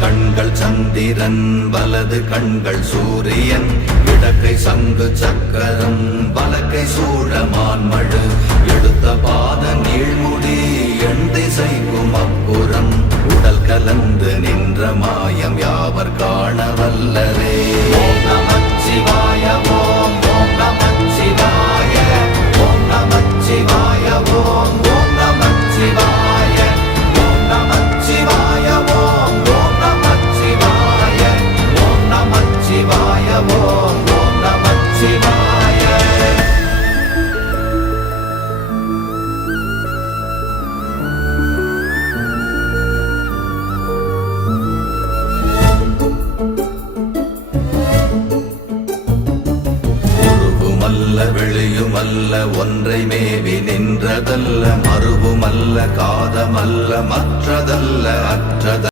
கண்கள் சந்திரன் வலது கண்கள் சூரியன் இடக்கை சங்கு சக்கரம் வலக்கை சூழமான்மழு எடுத்த பாத நீழ்முடி எண் திசைக்கும் அப்புறம் உடல் கலந்து நின்ற மாயம் யாவர் காண வல்லரே. ஓம் நமச்சிவாய ஓம் ஓம் நமச்சிவாய ஓம் நமச்சிவாய ஓம் ஓம் நமச்சிவாய ஓம் நமச்சிவாய ஓம் ஓம் நமச்சிவாய ஓம் நமச்சிவாய ஓம் ஓம் நமச்சிவாய. வெளியுமல்ல ஒன்றை மேவி நின்றதல்ல மறுவுமல்ல காதமல்ல மற்றதல்ல அற்றதல்ல